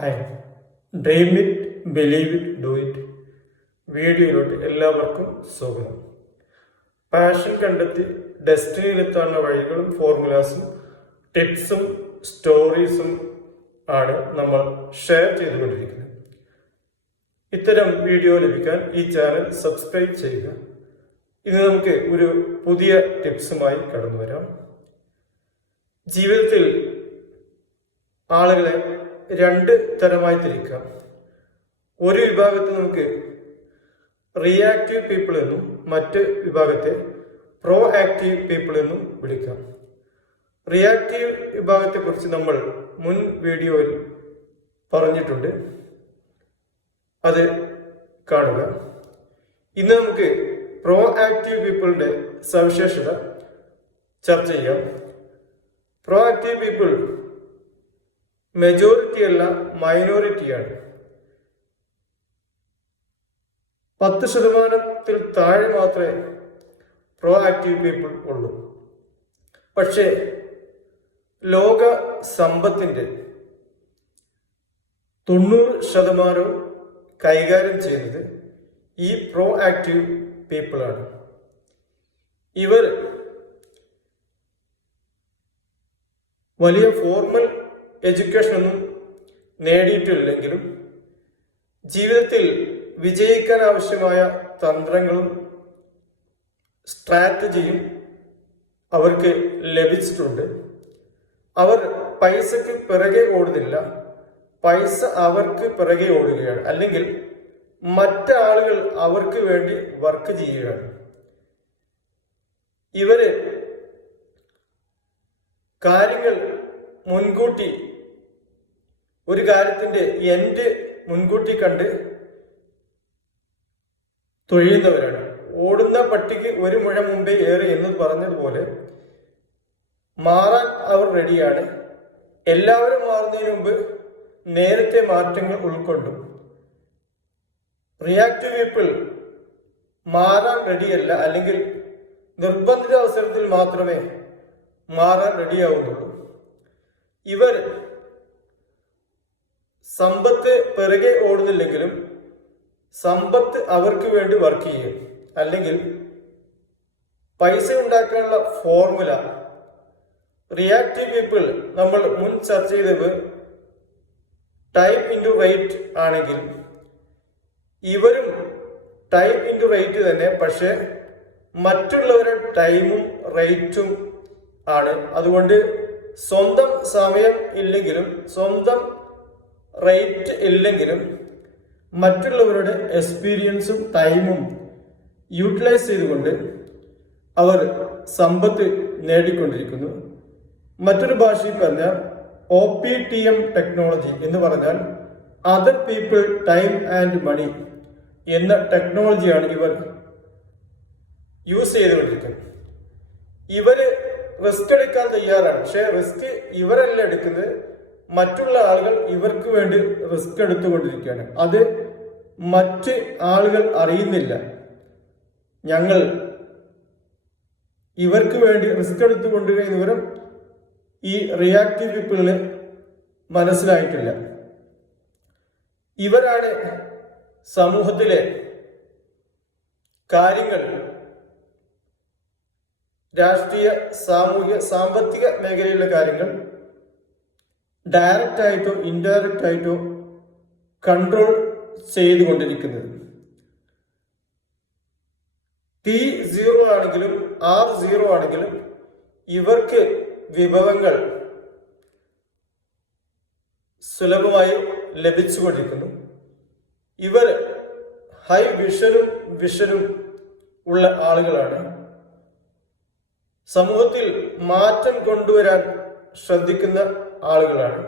Hi, dream it, believe it, do it വീഡിയോയിലോട്ട് എല്ലാവർക്കും സ്വാഗതം. പാഷൻ കണ്ടെത്തി ഡെസ്റ്റിനിയിലെത്താനുള്ള വഴികളും ഫോർമുലാസും ടിപ്സും സ്റ്റോറീസും ആണ് നമ്മൾ ഷെയർ ചെയ്തുകൊണ്ടിരിക്കുന്നത്. ഇത്തരം വീഡിയോ ലഭിക്കാൻ ഈ ചാനൽ സബ്സ്ക്രൈബ് ചെയ്യുക. ഇന്ന് നമുക്ക് ഒരു പുതിയ ടിപ്സുമായി കടന്നു വരാം. ജീവിതത്തിൽ ആളുകളെ രണ്ട് തരമായി തിരിക്കാം. ഒരു വിഭാഗത്തെ നമുക്ക് റിയാക്റ്റീവ് പീപ്പിൾ എന്നും മറ്റ് വിഭാഗത്തെ പ്രോ ആക്റ്റീവ് പീപ്പിൾ എന്നും വിളിക്കാം. റിയാക്റ്റീവ് വിഭാഗത്തെ കുറിച്ച് നമ്മൾ മുൻ വീഡിയോയിൽ പറഞ്ഞിട്ടുണ്ട്, അത് കാണുക. ഇന്ന് നമുക്ക് പ്രോ ആക്റ്റീവ് പീപ്പിളുടെ സവിശേഷത ചർച്ച ചെയ്യാം. പ്രോ ആക്റ്റീവ് പീപ്പിൾ മെജോറിറ്റി അല്ല, മൈനോറിറ്റിയാണ്. 10% താഴെ മാത്രമേ പ്രോ ആക്റ്റീവ് പീപ്പിൾ ഉള്ളൂ. പക്ഷേ ലോക സമ്പത്തിന്റെ 90% കൈകാര്യം ചെയ്യുന്നത് ഈ പ്രോ ആക്റ്റീവ് പീപ്പിളാണ്. ഇവർ വലിയ ഫോർമൽ എഡ്യൂക്കേഷൻ ഒന്നും നേടിയിട്ടില്ലെങ്കിലും ജീവിതത്തിൽ വിജയിക്കാൻ ആവശ്യമായ തന്ത്രങ്ങളും സ്ട്രാറ്റജിയും അവർക്ക് ലഭിച്ചിട്ടുണ്ട്. അവർ പൈസക്ക് പിറകെ ഓടുന്നില്ല, പൈസ അവർക്ക് പിറകെ ഓടുകയാണ്, അല്ലെങ്കിൽ മറ്റാളുകൾ അവർക്ക് വേണ്ടി വർക്ക് ചെയ്യുകയാണ്. ഇവര് കാര്യങ്ങൾ മുൻകൂട്ടി, ഒരു കാര്യത്തിന്റെ എൻഡ് മുൻകൂട്ടി കണ്ട് തൊഴിയുന്നവരാണ്. ഓടുന്ന പട്ടിക്ക് ഒരു മുഴ മുമ്പേ ഏറി എന്ന് പറഞ്ഞതുപോലെ മാറാൻ അവർ റെഡിയാണ്. എല്ലാവരും മാറുന്നതിന് മുമ്പ് നേരത്തെ മാറ്റങ്ങൾ ഉൾക്കൊണ്ടും. റിയാക്റ്റീവ് പീപ്പിൾ മാറാൻ റെഡിയല്ല, അല്ലെങ്കിൽ നിർബന്ധിത അവസരത്തിൽ മാത്രമേ മാറാൻ റെഡിയാവുന്നുള്ളൂ. ഇവർ സമ്പത്ത് പിറകെ ഓടുന്നില്ലെങ്കിലും സമ്പത്ത് അവർക്ക് വേണ്ടി വർക്ക് ചെയ്യും. അല്ലെങ്കിൽ പൈസ ഉണ്ടാക്കാനുള്ള ഫോർമുല റിയാക്റ്റീവ് പീപ്പിൾ നമ്മൾ മുൻ ചർച്ച ചെയ്തത് ടൈം ഇൻറ്റു റേറ്റ് ആണെങ്കിൽ ഇവരും ടൈം ഇൻറ്റു റേറ്റ് തന്നെ, പക്ഷെ മറ്റുള്ളവരുടെ ടൈമും റേറ്റും ആണ്. അതുകൊണ്ട് സ്വന്തം സമയം ഇല്ലെങ്കിലും സ്വന്തം റേറ്റ് ഇല്ലെങ്കിലും മറ്റുള്ളവരുടെ എക്സ്പീരിയൻസും ടൈമും യൂട്ടിലൈസ് ചെയ്തുകൊണ്ട് അവർ സമ്പത്ത് നേടിക്കൊണ്ടിരിക്കുന്നു. മറ്റൊരു ഭാഷയിൽ പറഞ്ഞാൽ OPTM ടെക്നോളജി എന്ന് പറഞ്ഞാൽ other people time and money എന്ന ടെക്നോളജിയാണ് ഇവർ യൂസ് ചെയ്തുകൊണ്ടിരിക്കുന്നത്. ഇവര് റിസ്ക് എടുക്കാൻ തയ്യാറാണ്, പക്ഷെ റിസ്ക് ഇവരല്ല എടുക്കുന്നത്, മറ്റുള്ള ആളുകൾ ഇവർക്ക് വേണ്ടി റിസ്ക് എടുത്തുകൊണ്ടിരിക്കുകയാണ്. അത് മറ്റ് ആളുകൾ അറിയുന്നില്ല. ഞങ്ങൾ ഇവർക്ക് വേണ്ടി റിസ്ക് എടുത്തുകൊണ്ടിരിക്കുന്ന വിവരം ഈ റിയാക്റ്റീവ് പീപ്പിളിന് മനസ്സിലായിട്ടില്ല. ഇവരാണ് സമൂഹത്തിലെ കാര്യങ്ങൾ, രാഷ്ട്രീയ, സാമൂഹിക, സാമ്പത്തിക മേഖലയിലെ കാര്യങ്ങൾ ഡയറക്റ്റ് ആയിട്ടോ ഇൻഡയറക്റ്റ് ആയിട്ടോ കൺട്രോൾ ചെയ്തുകൊണ്ടിരിക്കുന്നത്. T0 ആണെങ്കിലും R0 ആണെങ്കിലും ഇവർക്ക് വിഭവങ്ങൾ സുലഭമായി ലഭിച്ചുകൊണ്ടിരിക്കുന്നു. ഇവർ ഹൈ വിഷനും ഉള്ള ആളുകളാണ്. സമൂഹത്തിൽ മാറ്റം കൊണ്ടുവരാൻ ശ്രദ്ധിക്കുന്ന ആളുകളാണ്.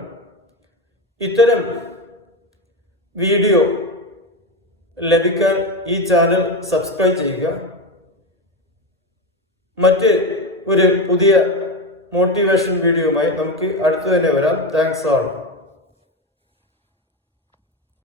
ഇത്തരം വീഡിയോ ലഭിക്കാൻ ഈ ചാനൽ സബ്സ്ക്രൈബ് ചെയ്യുക. മറ്റ് ഒരു പുതിയ മോട്ടിവേഷൻ വീഡിയോയുമായി നമുക്ക് അടുത്തു തന്നെ വരാം. താങ്ക്സ് ആൾ.